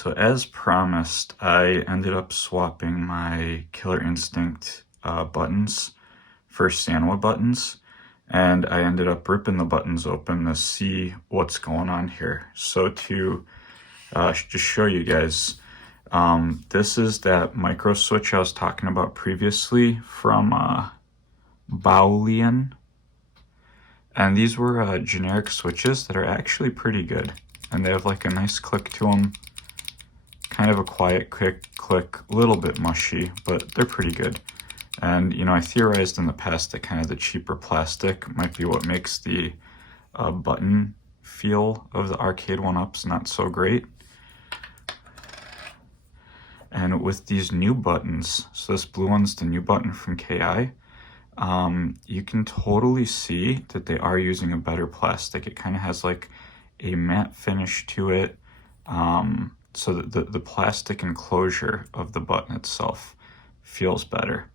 So as promised, I ended up swapping my Killer Instinct buttons for Sanwa buttons, and I ended up ripping the buttons open to see what's going on here. So to just show you guys, this is that micro switch I was talking about previously from Baulian, and these were generic switches that are actually pretty good, and they have like a nice click to them. Kind of a quiet, quick click, a little bit mushy, but they're pretty good. And, you know, I theorized in the past that kind of the cheaper plastic might be what makes the button feel of the Arcade1Ups not so great. And with these new buttons, so this blue one's the new button from KI, you can totally see that they are using a better plastic. It kind of has like a matte finish to it. So the plastic enclosure of the button itself feels better.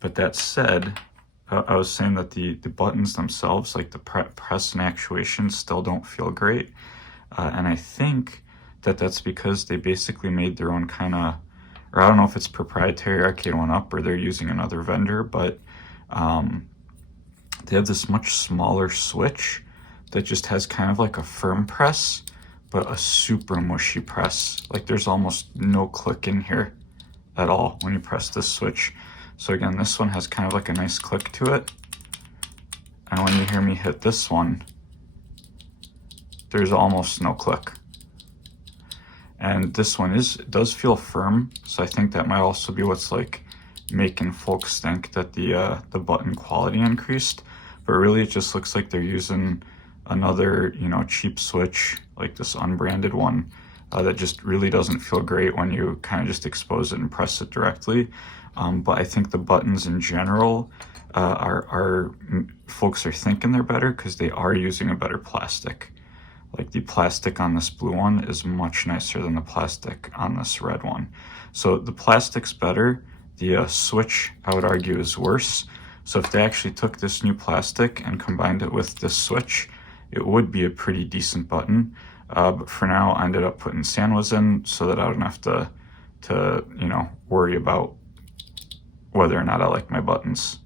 But that said, I was saying that the buttons themselves, like the press and actuation, still don't feel great. And I think that that's because they basically made their own kind of, or I don't know if it's proprietary Arcade1Up or they're using another vendor, but they have this much smaller switch that just has kind of like a firm press, but a super mushy press. Like there's almost no click in here at all when you press this switch. So again, this one has kind of like a nice click to it. And when you hear me hit this one, there's almost no click. And this one does feel firm. So I think that might also be what's like making folks think that the button quality increased. But really it just looks like they're using another, you know, cheap switch, like this unbranded one, that just really doesn't feel great when you kind of just expose it and press it directly. But I think the buttons in general folks are thinking they're better because they are using a better plastic. Like the plastic on this blue one is much nicer than the plastic on this red one. So the plastic's better. The switch, I would argue, is worse. So if they actually took this new plastic and combined it with this switch, it would be a pretty decent button. But for now, I ended up putting Sanwas in so that I don't have to you know, worry about whether or not I like my buttons.